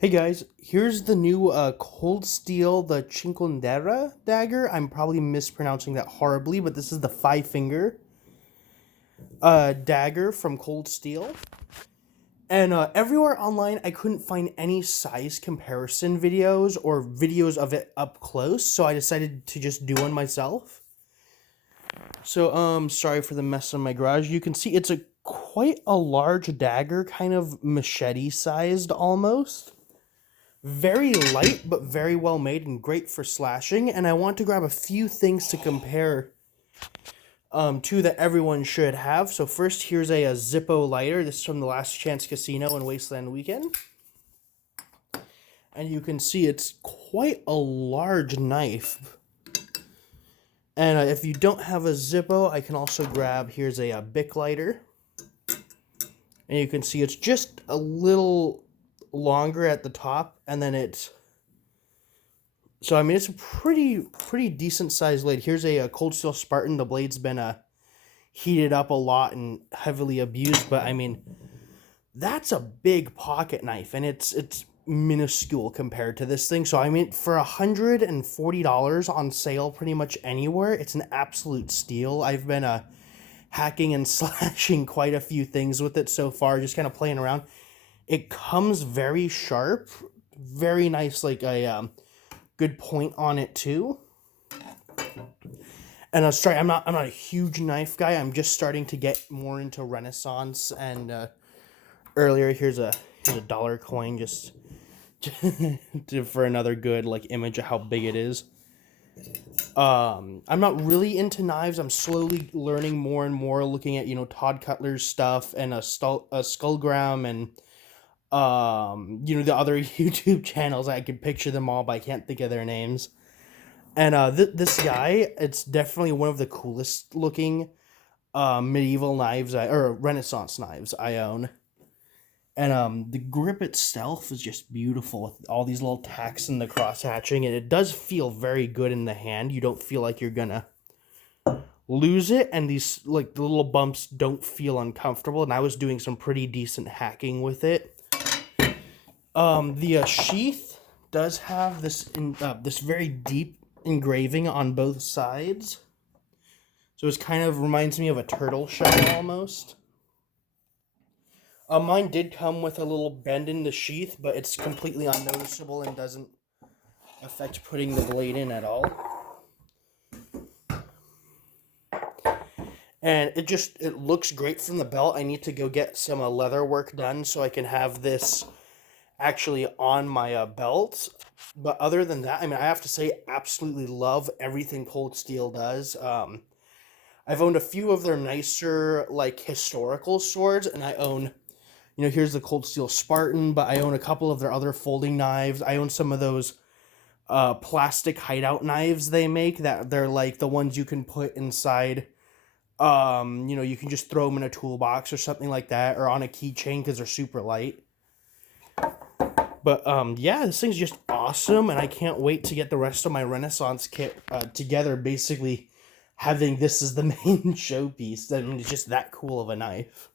Hey guys, here's the new Cold Steel, the Cinquedea dagger. I'm probably mispronouncing that horribly, but this is the 5-finger dagger from Cold Steel. And everywhere online, I couldn't find any size comparison videos or videos of it up close, so I decided to just do one myself. So, sorry for the mess in my garage. You can see it's quite a large dagger, kind of machete-sized almost. Very light, but very well made and great for slashing. And I want to grab a few things to compare to that everyone should have. So first, here's a Zippo Lighter. This is from the Last Chance Casino and Wasteland Weekend. And you can see it's quite a large knife. And if you don't have a Zippo, I can also grab, here's a Bic Lighter. And you can see it's just a little longer at the top, and then it's a pretty decent sized blade. Here's a Cold Steel Spartan. The blade's been heated up a lot and heavily abused, but I mean, that's a big pocket knife, and it's minuscule compared to this thing. So I mean, for $140 on sale pretty much anywhere, it's an absolute steal. I've been hacking and slashing quite a few things with it so far, just kind of playing around. It comes very sharp, very nice, like a good point on it too. And sorry, I'm not a huge knife guy. I'm just starting to get more into Renaissance. And earlier, here's a dollar coin just for another good like image of how big it is. I'm not really into knives. I'm slowly learning more and more, looking at Todd Cutler's stuff and a Skullgram and the other YouTube channels. I can picture them all, but I can't think of their names. And this guy, it's definitely one of the coolest looking medieval knives or Renaissance knives I own. And the grip itself is just beautiful with all these little tacks and the cross hatching, and it does feel very good in the hand. You don't feel like you're gonna lose it, and these like the little bumps don't feel uncomfortable. And I was doing some pretty decent hacking with it. The sheath does have this very deep engraving on both sides, so it kind of reminds me of a turtle shell almost. Mine did come with a little bend in the sheath, but it's completely unnoticeable and doesn't affect putting the blade in at all. And it looks great from the belt. I need to go get some leather work done so I can have this actually on my belt. But other than that, I mean, I have to say, absolutely love everything Cold Steel does. I've owned a few of their nicer, like, historical swords, and I own, here's the Cold Steel Spartan, but I own a couple of their other folding knives. I own some of those plastic hideout knives they make, that they're like the ones you can put inside. You can just throw them in a toolbox or something like that, or on a keychain because they're super light. But, yeah, this thing's just awesome, and I can't wait to get the rest of my Renaissance kit together, basically having this as the main showpiece. I mean, it's just that cool of a knife.